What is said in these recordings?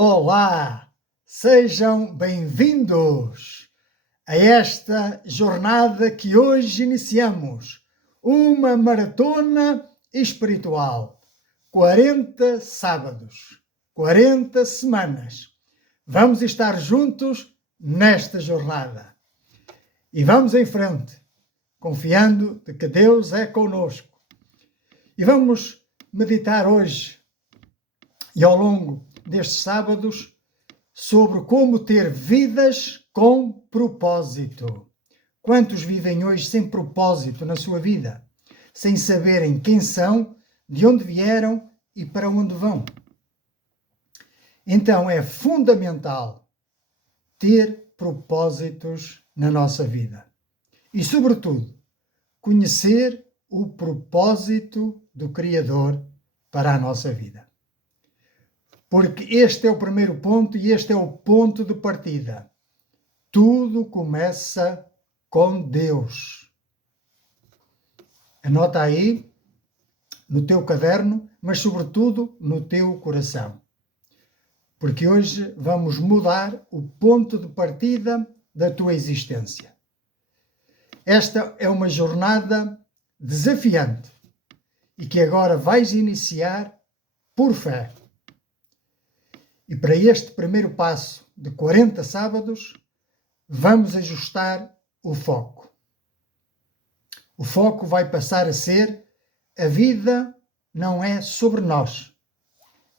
Olá, sejam bem-vindos a esta jornada que hoje iniciamos, uma maratona espiritual, 40 sábados, 40 semanas. Vamos estar juntos nesta jornada e vamos em frente, confiando de que Deus é conosco. E vamos meditar hoje e ao longo destes sábados sobre como ter vidas com propósito. Quantos vivem hoje sem propósito na sua vida? Sem saberem quem são, de onde vieram e para onde vão? Então é fundamental ter propósitos na nossa vida. E, sobretudo, conhecer o propósito do Criador para a nossa vida. Porque este é o primeiro ponto e este é o ponto de partida. Tudo começa com Deus. Anota aí no teu caderno, mas sobretudo no teu coração. Porque hoje vamos mudar o ponto de partida da tua existência. Esta é uma jornada desafiante e que agora vais iniciar por fé. E para este primeiro passo de 40 sábados, vamos ajustar o foco. O foco vai passar a ser: a vida não é sobre nós,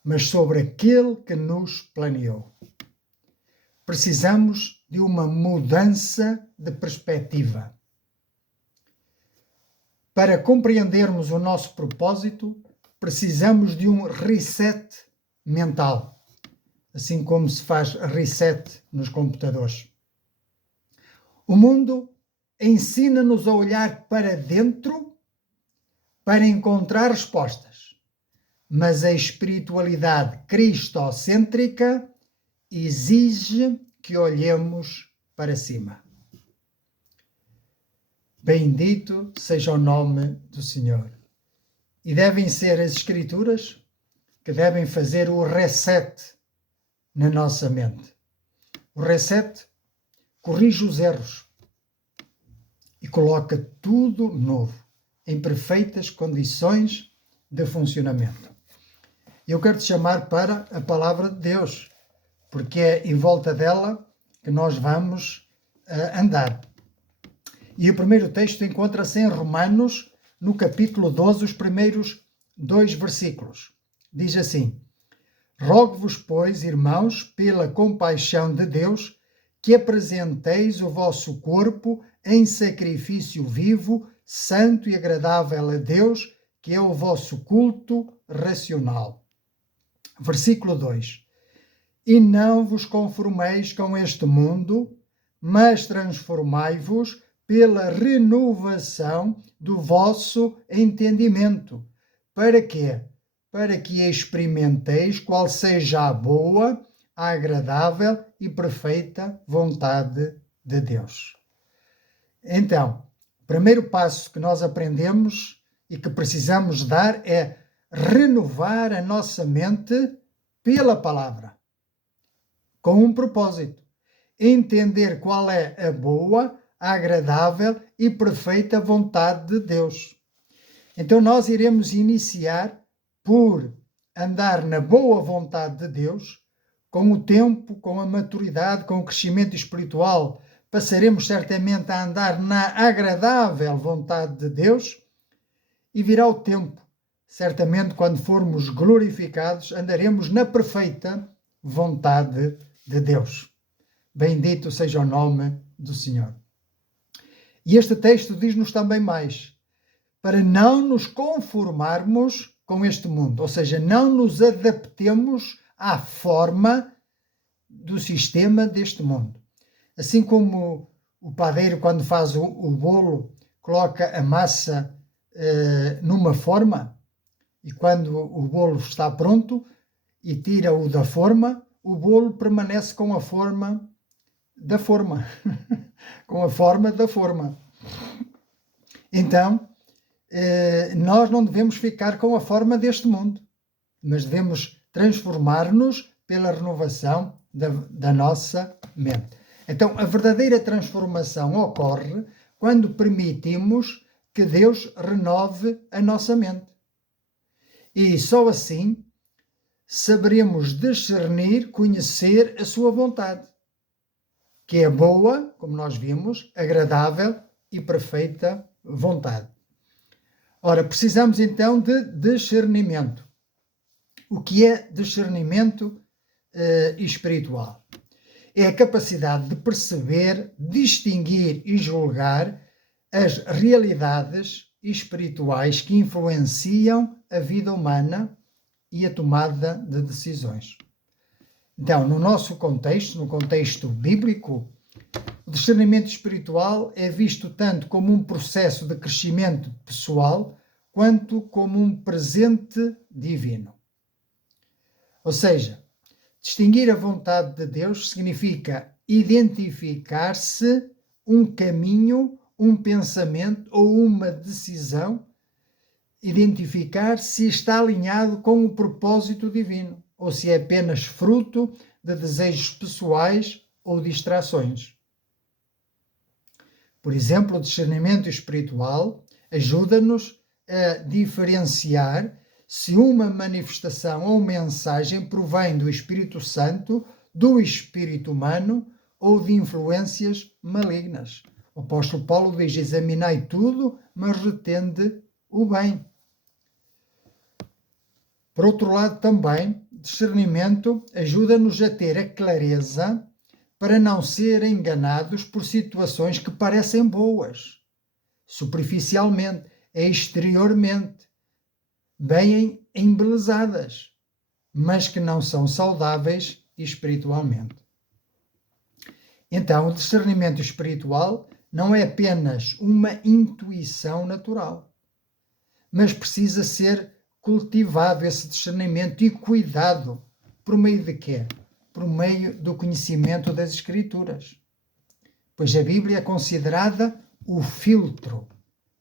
mas sobre aquele que nos planeou. Precisamos de uma mudança de perspectiva. Para compreendermos o nosso propósito, precisamos de um reset mental. Assim como se faz reset nos computadores. O mundo ensina-nos a olhar para dentro para encontrar respostas, mas a espiritualidade cristocêntrica exige que olhemos para cima. Bendito seja o nome do Senhor. E devem ser as Escrituras que devem fazer o reset na nossa mente. O reset corrige os erros e coloca tudo novo, em perfeitas condições de funcionamento. Eu quero te chamar para a palavra de Deus, porque é em volta dela que nós vamos andar. E o primeiro texto encontra-se em Romanos, no capítulo 12, os primeiros 2 versículos. Diz assim: Rogo-vos, pois, irmãos, pela compaixão de Deus, que apresenteis o vosso corpo em sacrifício vivo, santo e agradável a Deus, que é o vosso culto racional. Versículo 2. E não vos conformeis com este mundo, mas transformai-vos pela renovação do vosso entendimento. Para quê? Para que experimenteis qual seja a boa, a agradável e perfeita vontade de Deus. Então, o primeiro passo que nós aprendemos e que precisamos dar é renovar a nossa mente pela palavra, com um propósito: entender qual é a boa, a agradável e perfeita vontade de Deus. Então nós iremos iniciar por andar na boa vontade de Deus. Com o tempo, com a maturidade, com o crescimento espiritual, passaremos certamente a andar na agradável vontade de Deus, e virá o tempo, certamente quando formos glorificados, andaremos na perfeita vontade de Deus. Bendito seja o nome do Senhor. E este texto diz-nos também mais: para não nos conformarmos com este mundo, ou seja, não nos adaptemos à forma do sistema deste mundo. Assim como o padeiro, quando faz o bolo, coloca a massa numa forma, e quando o bolo está pronto e tira-o da forma, o bolo permanece com a forma da forma. Com a forma da forma. Então, nós não devemos ficar com a forma deste mundo, mas devemos transformar-nos pela renovação da nossa mente. Então, a verdadeira transformação ocorre quando permitimos que Deus renove a nossa mente. E só assim saberemos discernir, conhecer a sua vontade, que é boa, como nós vimos, agradável e perfeita vontade. Ora, precisamos então de discernimento. O que é discernimento espiritual? É a capacidade de perceber, distinguir e julgar as realidades espirituais que influenciam a vida humana e a tomada de decisões. Então, no nosso contexto, no contexto bíblico, o discernimento espiritual é visto tanto como um processo de crescimento pessoal, quanto como um presente divino. Ou seja, distinguir a vontade de Deus significa identificar-se um caminho, um pensamento ou uma decisão, identificar se está alinhado com o propósito divino, ou se é apenas fruto de desejos pessoais ou distrações. Por exemplo, o discernimento espiritual ajuda-nos a diferenciar se uma manifestação ou mensagem provém do Espírito Santo, do espírito humano ou de influências malignas. O apóstolo Paulo diz: examinai tudo, mas retende o bem. Por outro lado, também, discernimento ajuda-nos a ter a clareza para não ser enganados por situações que parecem boas, superficialmente, exteriormente, bem embelezadas, mas que não são saudáveis espiritualmente. Então, o discernimento espiritual não é apenas uma intuição natural, mas precisa ser cultivado esse discernimento e cuidado por meio de quê? Por meio do conhecimento das Escrituras. Pois a Bíblia é considerada o filtro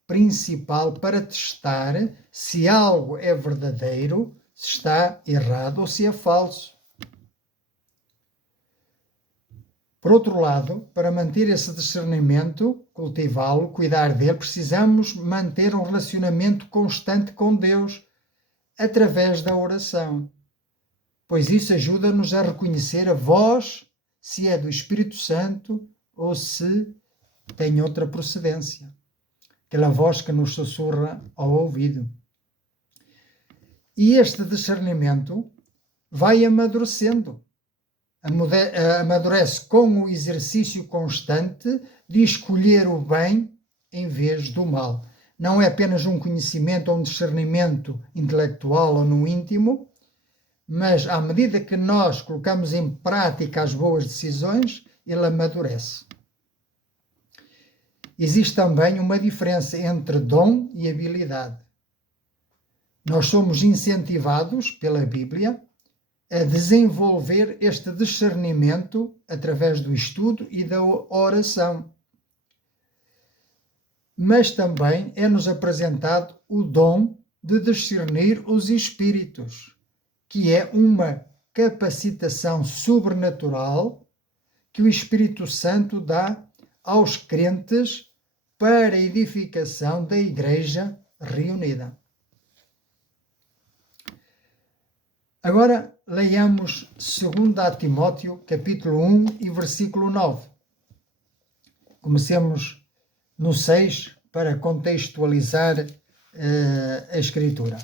principal para testar se algo é verdadeiro, se está errado ou se é falso. Por outro lado, para manter esse discernimento, cultivá-lo, cuidar dele, precisamos manter um relacionamento constante com Deus através da oração, pois isso ajuda-nos a reconhecer a voz, se é do Espírito Santo ou se tem outra procedência. Aquela voz que nos sussurra ao ouvido. E este discernimento vai amadurecendo. Amadurece com o exercício constante de escolher o bem em vez do mal. Não é apenas um conhecimento ou um discernimento intelectual ou no íntimo, mas à medida que nós colocamos em prática as boas decisões, ele amadurece. Existe também uma diferença entre dom e habilidade. Nós somos incentivados pela Bíblia a desenvolver este discernimento através do estudo e da oração. Mas também é-nos apresentado o dom de discernir os espíritos, que é uma capacitação sobrenatural que o Espírito Santo dá aos crentes para a edificação da Igreja reunida. Agora leiamos 2 Timóteo, capítulo 1 e versículo 9. Comecemos no 6 para contextualizar a Escritura.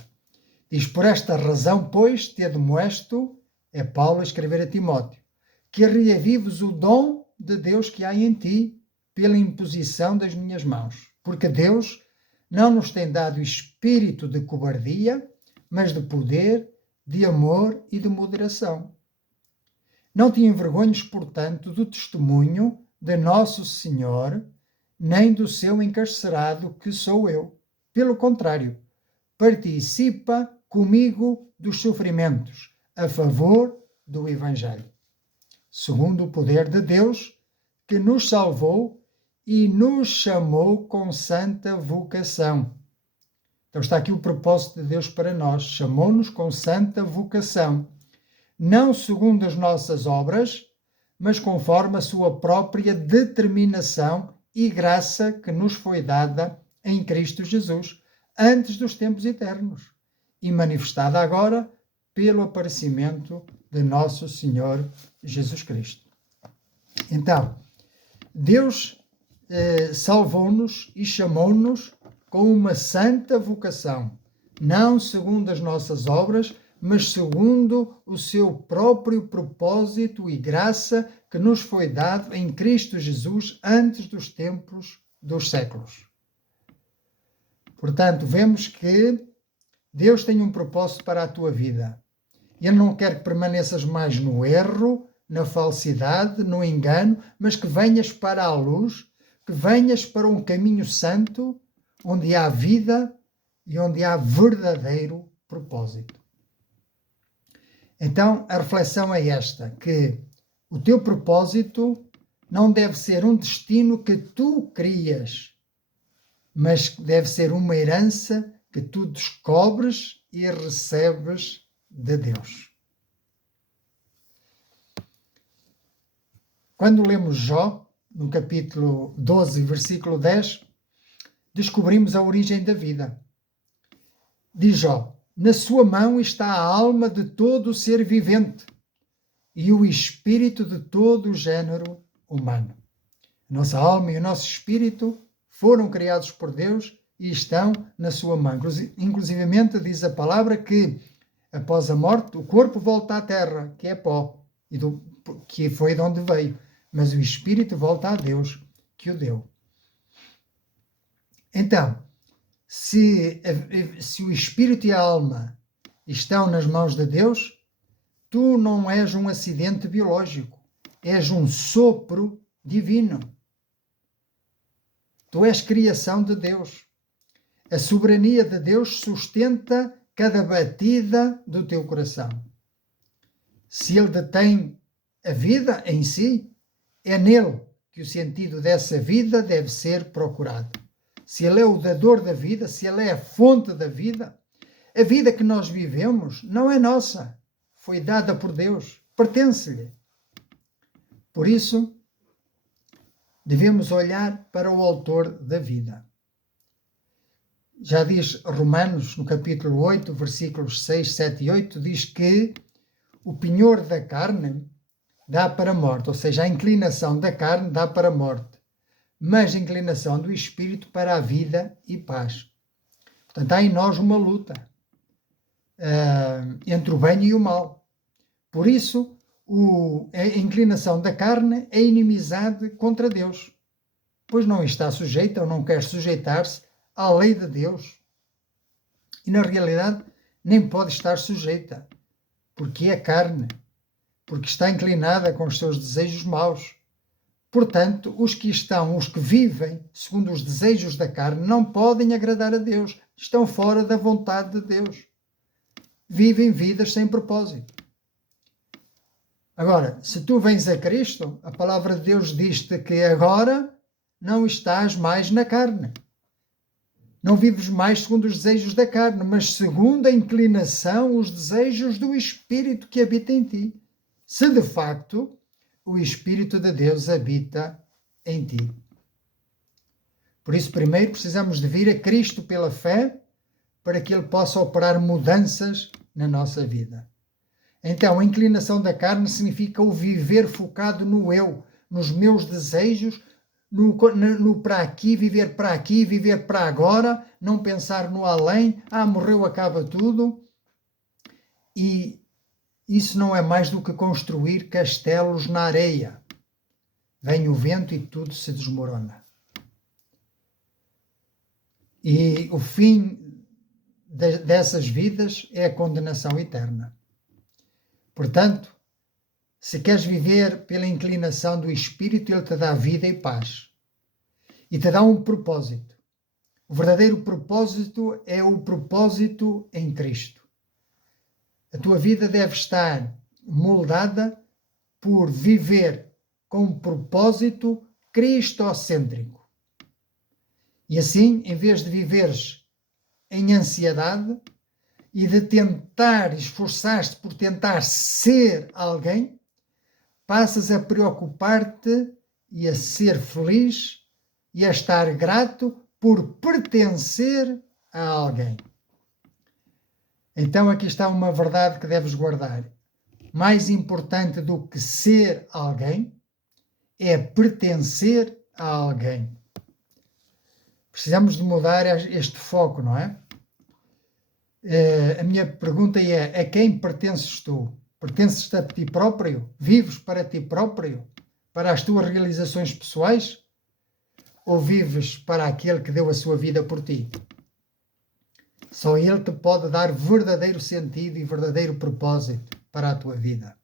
Diz: por esta razão, pois, tede mosto, é Paulo a escrever a Timóteo, que reavives o dom de Deus que há em ti, pela imposição das minhas mãos. Porque Deus não nos tem dado espírito de cobardia, mas de poder, de amor e de moderação. Não te envergonhes, portanto, do testemunho de nosso Senhor, nem do seu encarcerado, que sou eu. Pelo contrário, participa comigo dos sofrimentos, a favor do Evangelho, segundo o poder de Deus, que nos salvou e nos chamou com santa vocação. Então está aqui o propósito de Deus para nós. Chamou-nos com santa vocação, não segundo as nossas obras, mas conforme a sua própria determinação e graça que nos foi dada em Cristo Jesus, antes dos tempos eternos, e manifestada agora pelo aparecimento de nosso Senhor Jesus Cristo. Então, Deus salvou-nos e chamou-nos com uma santa vocação, não segundo as nossas obras, mas segundo o seu próprio propósito e graça que nos foi dado em Cristo Jesus antes dos tempos dos séculos. Portanto, vemos que Deus tem um propósito para a tua vida. Ele não quer que permaneças mais no erro, na falsidade, no engano, mas que venhas para a luz, que venhas para um caminho santo, onde há vida e onde há verdadeiro propósito. Então, a reflexão é esta, que o teu propósito não deve ser um destino que tu crias, mas deve ser uma herança que tu descobres e recebes de Deus. Quando lemos Jó, no capítulo 12, versículo 10, descobrimos a origem da vida. Diz Jó: na sua mão está a alma de todo o ser vivente e o espírito de todo o género humano. A nossa alma e o nosso espírito foram criados por Deus e estão na sua mão. Inclusivamente diz a palavra que após a morte o corpo volta à terra, que é pó, que foi de onde veio, mas o espírito volta a Deus, que o deu. Então, se o espírito e a alma estão nas mãos de Deus, tu não és um acidente biológico, és um sopro divino. Tu és criação de Deus. A soberania de Deus sustenta cada batida do teu coração. Se Ele detém a vida em si, é nele que o sentido dessa vida deve ser procurado. Se Ele é o dador da vida, se Ele é a fonte da vida, a vida que nós vivemos não é nossa, foi dada por Deus, pertence-lhe. Por isso, devemos olhar para o autor da vida. Já diz Romanos, no capítulo 8, versículos 6, 7 e 8, diz que o penhor da carne dá para a morte, ou seja, a inclinação da carne dá para a morte, mas a inclinação do espírito para a vida e paz. Portanto, há em nós uma luta entre o bem e o mal. Por isso, a inclinação da carne é inimizade contra Deus, pois não está sujeita ou não quer sujeitar-se à lei de Deus. E, na realidade, nem pode estar sujeita, porque é carne, porque está inclinada com os seus desejos maus. Portanto, os que vivem segundo os desejos da carne não podem agradar a Deus, estão fora da vontade de Deus. Vivem vidas sem propósito. Agora, se tu vens a Cristo, a palavra de Deus diz-te que agora não estás mais na carne. Não vives mais segundo os desejos da carne, mas segundo a inclinação, os desejos do Espírito que habita em ti. Se de facto o Espírito de Deus habita em ti. Por isso, primeiro precisamos de vir a Cristo pela fé, para que Ele possa operar mudanças na nossa vida. Então, a inclinação da carne significa o viver focado no eu, nos meus desejos, no para aqui, viver para agora, não pensar no além, morreu, acaba tudo. E isso não é mais do que construir castelos na areia. Vem o vento e tudo se desmorona. E o fim dessas vidas é a condenação eterna. Portanto, se queres viver pela inclinação do Espírito, Ele te dá vida e paz. E te dá um propósito. O verdadeiro propósito é o propósito em Cristo. A tua vida deve estar moldada por viver com um propósito cristocêntrico. E assim, em vez de viveres em ansiedade, e de tentar, esforçar-te por tentar ser alguém, passas a preocupar-te e a ser feliz e a estar grato por pertencer a alguém. Então aqui está uma verdade que deves guardar. Mais importante do que ser alguém é pertencer a alguém. Precisamos de mudar este foco, não é? A minha pergunta é: a quem pertences tu? Pertences a ti próprio? Vives para ti próprio? Para as tuas realizações pessoais? Ou vives para aquele que deu a sua vida por ti? Só ele te pode dar verdadeiro sentido e verdadeiro propósito para a tua vida.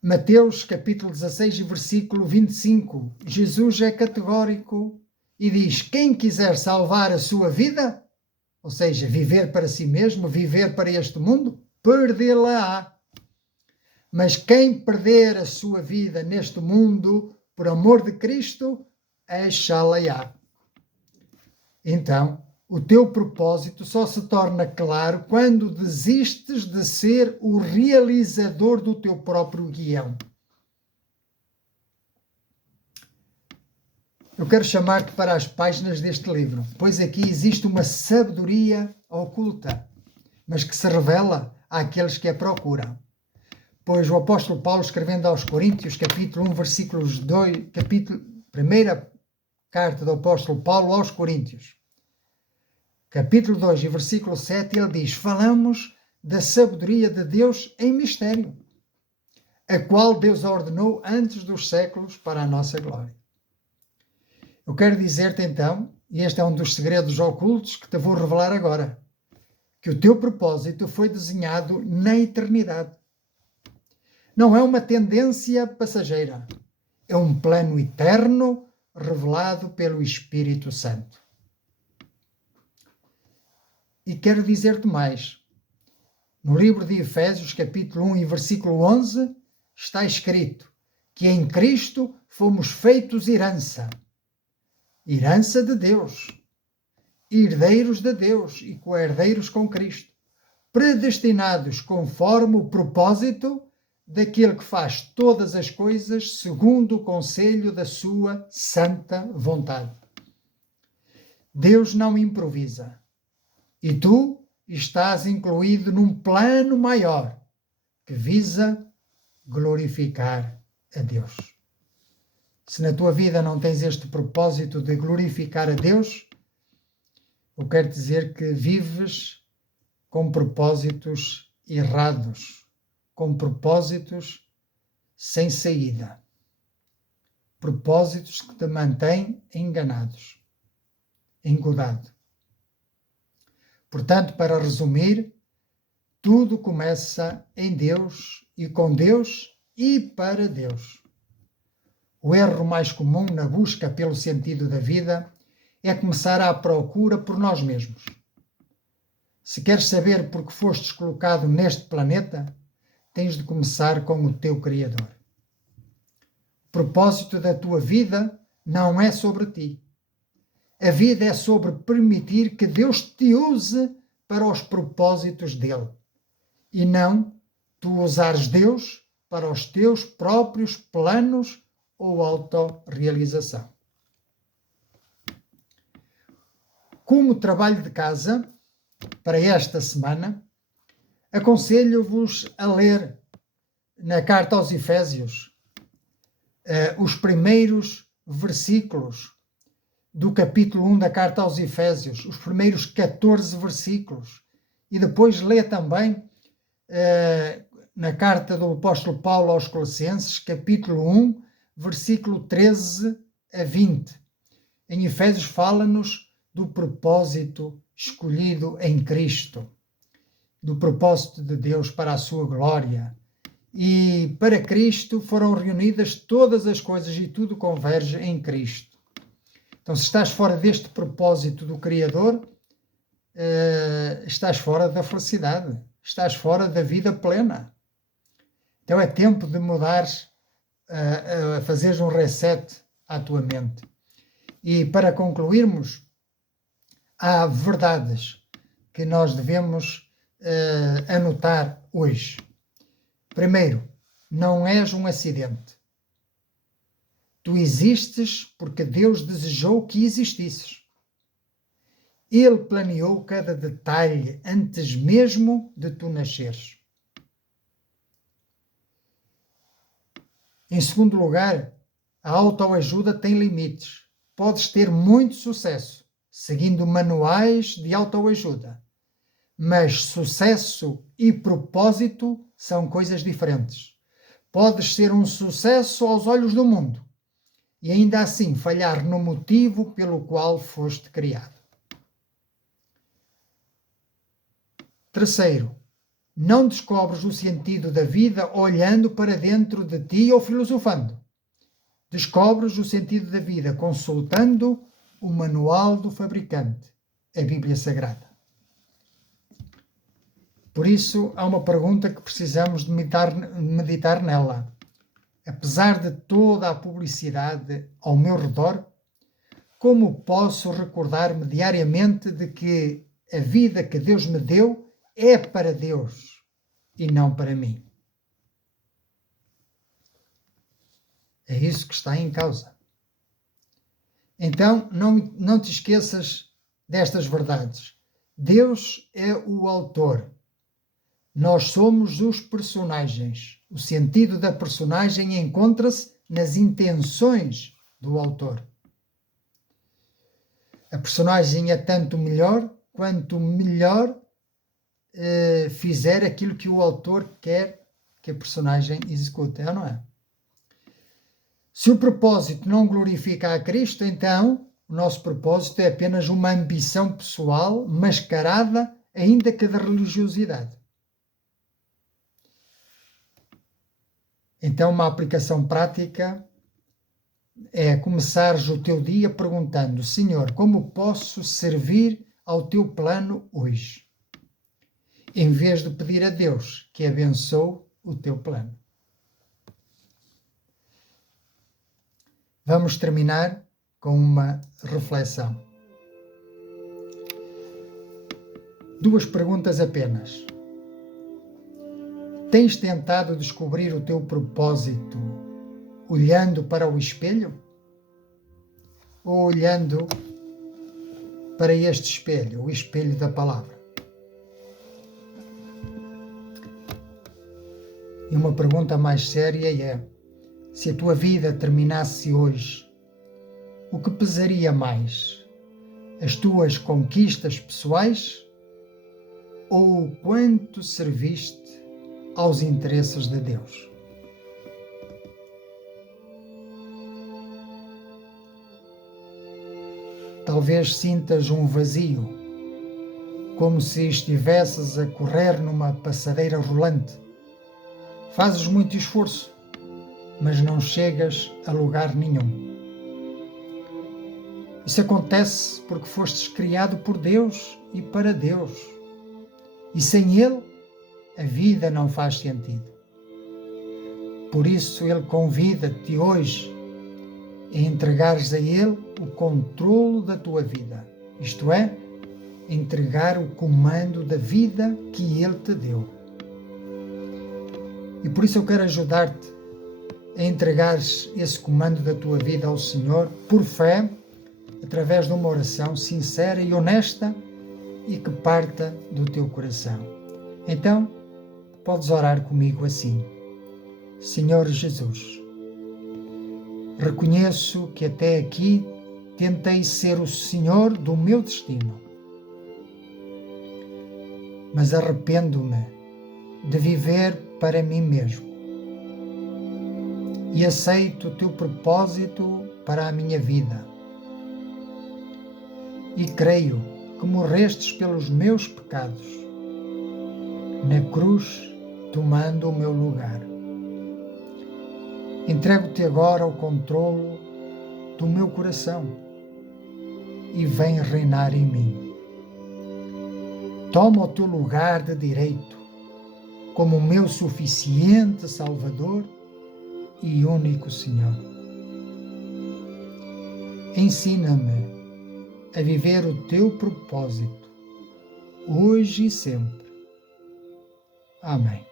Mateus capítulo 16 e versículo 25. Jesus é categórico e diz: quem quiser salvar a sua vida, ou seja, viver para si mesmo, viver para este mundo, perdê-la-á. Mas quem perder a sua vida neste mundo, por amor de Cristo, achá-la-á. Então, o teu propósito só se torna claro quando desistes de ser o realizador do teu próprio guião. Eu quero chamar-te para as páginas deste livro, pois aqui existe uma sabedoria oculta, mas que se revela àqueles que a procuram. Pois o apóstolo Paulo, escrevendo aos Coríntios, capítulo 1, versículos 2, primeira carta do apóstolo Paulo aos Coríntios, capítulo 2 e versículo 7, ele diz: falamos da sabedoria de Deus em mistério, a qual Deus ordenou antes dos séculos para a nossa glória. Eu quero dizer-te então, e este é um dos segredos ocultos que te vou revelar agora, que o teu propósito foi desenhado na eternidade. Não é uma tendência passageira, é um plano eterno revelado pelo Espírito Santo. E quero dizer-te mais. No livro de Efésios, capítulo 1 e versículo 11, está escrito que em Cristo fomos feitos herança de Deus, herdeiros de Deus e co-herdeiros com Cristo, predestinados conforme o propósito daquele que faz todas as coisas segundo o conselho da sua santa vontade. Deus não improvisa. E tu estás incluído num plano maior que visa glorificar a Deus. Se na tua vida não tens este propósito de glorificar a Deus, eu quero dizer que vives com propósitos errados, com propósitos sem saída. Propósitos que te mantêm enganados, engodado. Portanto, para resumir, tudo começa em Deus e com Deus e para Deus. O erro mais comum na busca pelo sentido da vida é começar à procura por nós mesmos. Se queres saber por que fostes colocado neste planeta, tens de começar com o teu Criador. O propósito da tua vida não é sobre ti. A vida é sobre permitir que Deus te use para os propósitos dele e não tu usares Deus para os teus próprios planos ou autorrealização. Como trabalho de casa para esta semana, aconselho-vos a ler na carta aos Efésios os primeiros versículos do capítulo 1 da carta aos Efésios, os primeiros 14 versículos, e depois lê também na carta do apóstolo Paulo aos Colossenses, capítulo 1, versículo 13 a 20. Em Efésios fala-nos do propósito escolhido em Cristo, do propósito de Deus para a sua glória. E para Cristo foram reunidas todas as coisas e tudo converge em Cristo. Então, se estás fora deste propósito do Criador, estás fora da felicidade, estás fora da vida plena. Então é tempo de mudares, a fazeres um reset à tua mente. E para concluirmos, há verdades que nós devemos anotar hoje. Primeiro, não és um acidente. Tu existes porque Deus desejou que existisses. Ele planeou cada detalhe antes mesmo de tu nasceres. Em segundo lugar, a autoajuda tem limites. Podes ter muito sucesso seguindo manuais de autoajuda, mas sucesso e propósito são coisas diferentes. Podes ser um sucesso aos olhos do mundo e ainda assim falhar no motivo pelo qual foste criado. Terceiro, não descobres o sentido da vida olhando para dentro de ti ou filosofando. Descobres o sentido da vida consultando o manual do fabricante, a Bíblia Sagrada. Por isso, há uma pergunta que precisamos de meditar nela. Apesar de toda a publicidade ao meu redor, como posso recordar-me diariamente de que a vida que Deus me deu é para Deus e não para mim? É isso que está em causa. Então, não te esqueças destas verdades. Deus é o autor. Nós somos os personagens. O sentido da personagem encontra-se nas intenções do autor. A personagem é tanto melhor quanto melhor fizer aquilo que o autor quer que a personagem execute, é ou não é? Se o propósito não glorifica a Cristo, então o nosso propósito é apenas uma ambição pessoal mascarada, ainda que de religiosidade. Então, uma aplicação prática é começares o teu dia perguntando: Senhor, como posso servir ao teu plano hoje? Em vez de pedir a Deus que abençoe o teu plano. Vamos terminar com uma reflexão. 2 perguntas apenas. Tens tentado descobrir o teu propósito olhando para o espelho? Ou olhando para este espelho, o espelho da palavra? E uma pergunta mais séria é: se a tua vida terminasse hoje, o que pesaria mais? As tuas conquistas pessoais ou o quanto serviste aos interesses de Deus? Talvez sintas um vazio, como se estivesses a correr numa passadeira rolante. Fazes muito esforço, mas não chegas a lugar nenhum. Isso acontece porque fostes criado por Deus e para Deus. E sem Ele, a vida não faz sentido. Por isso, Ele convida-te hoje a entregares a Ele o controlo da tua vida. Isto é, entregar o comando da vida que Ele te deu. E por isso eu quero ajudar-te a entregares esse comando da tua vida ao Senhor por fé, através de uma oração sincera e honesta e que parta do teu coração. Então, podes orar comigo assim: Senhor Jesus, reconheço que até aqui tentei ser o Senhor do meu destino, mas arrependo-me de viver para mim mesmo e aceito o teu propósito para a minha vida. E creio que morrestes pelos meus pecados, na cruz, tomando o meu lugar. Entrego-te agora o controlo do meu coração e vem reinar em mim. Toma o teu lugar de direito como o meu suficiente Salvador e único Senhor. Ensina-me a viver o teu propósito hoje e sempre. Amém.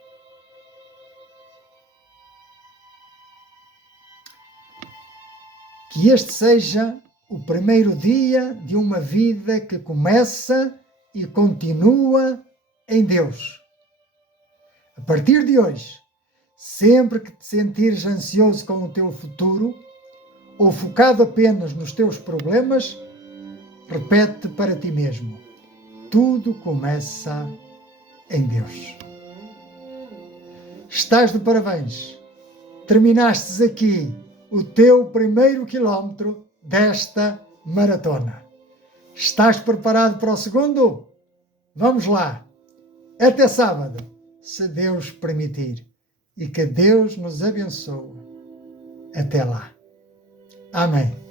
Que este seja o primeiro dia de uma vida que começa e continua em Deus. A partir de hoje, sempre que te sentires ansioso com o teu futuro ou focado apenas nos teus problemas, repete para ti mesmo: tudo começa em Deus. Estás de parabéns. Terminastes aqui o teu primeiro quilómetro desta maratona. Estás preparado para o segundo? Vamos lá. Até sábado, se Deus permitir. E que Deus nos abençoe. Até lá. Amém.